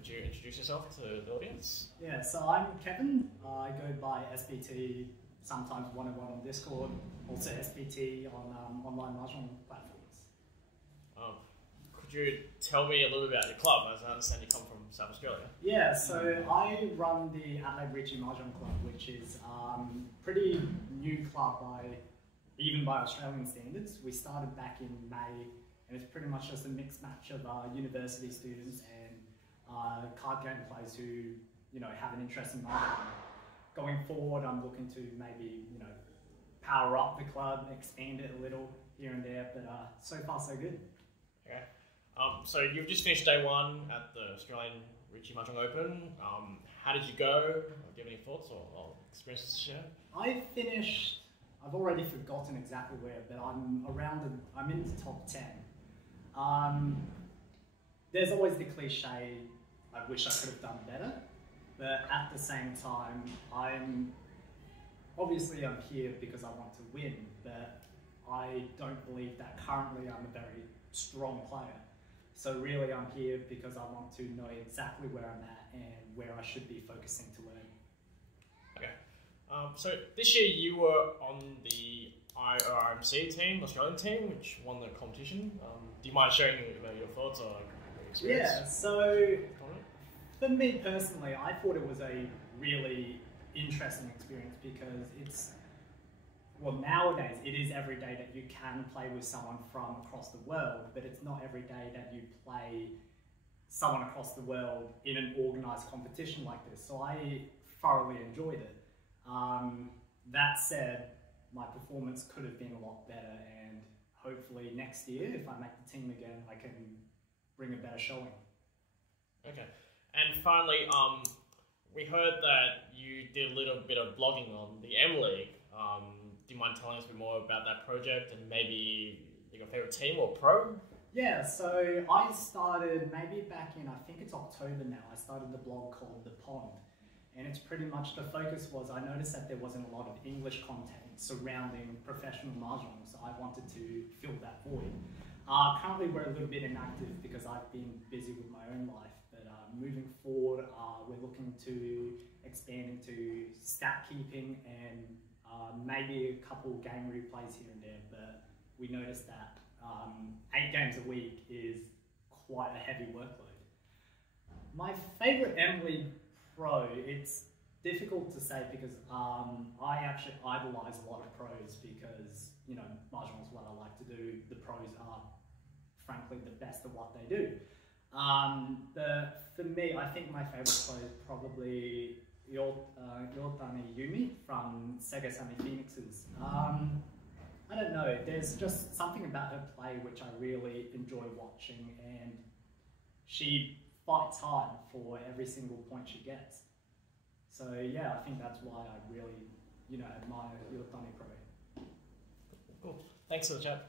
could you introduce yourself to the audience? Yeah, so I'm Kevin. I go by SPT, sometimes 101 on Discord, also SPT on online Mahjong platforms. Could you tell me a little bit about your club, as I understand you come from South Australia? Yeah, so I run the Richie Martin Club, which is pretty new club even by Australian standards. We started back in May, and it's pretty much just a mixed match of university students and card game players who have an interest in Mahjong. Going forward, I'm looking to maybe power up the club, expand it a little here and there, but so far so good. Okay. So you've just finished day one at the Australian Riichi Mahjong Open. How did you go? Do you have any thoughts or experiences to share? I've already forgotten exactly where, but I'm in the top 10. There's always the cliche, I wish I could have done better, but at the same time, I'm here because I want to win, but I don't believe that currently I'm a very strong player. So really I'm here because I want to know exactly where I'm at and where I should be focusing to learn. Okay. So this year you were on the IRMC team, Australian team, which won the competition. Do you mind sharing your thoughts or your experience? Yeah, so for me personally, I thought it was a really interesting experience because nowadays it is every day that you can play with someone from across the world, but it's not every day that you play someone across the world in an organised competition like this. So I thoroughly enjoyed it. That said, my performance could have been a lot better, and hopefully next year, if I make the team again, I can bring a better showing. Okay. And finally, we heard that you did a little bit of blogging on the M League. Do you mind telling us a bit more about that project and maybe your favourite team or pro? Yeah, so I started maybe back in, I think it's October now, I started the blog called The Pond. And it's pretty much, the focus was, I noticed that there wasn't a lot of English content surrounding professional Mahjong, so I wanted to fill that void. Currently we're a little bit inactive because I've been busy with my own life, but moving forward, we're looking to expand into stat keeping and maybe a couple game replays here and there, but we noticed that 8 games a week is quite a heavy workload. My favourite M League pro, it's difficult to say because I actually idolise a lot of pros because, Mahjong is what I like to do. The pros are, frankly, the best at what they do. But for me, I think my favourite pro is probably Yotani Yumi from Sega Sammy Phoenixes. I don't know, there's just something about her play which I really enjoy watching, and she fights hard for every single point she gets. So yeah, I think that's why I really, admire Yotani Pro. Cool. Thanks for the chat.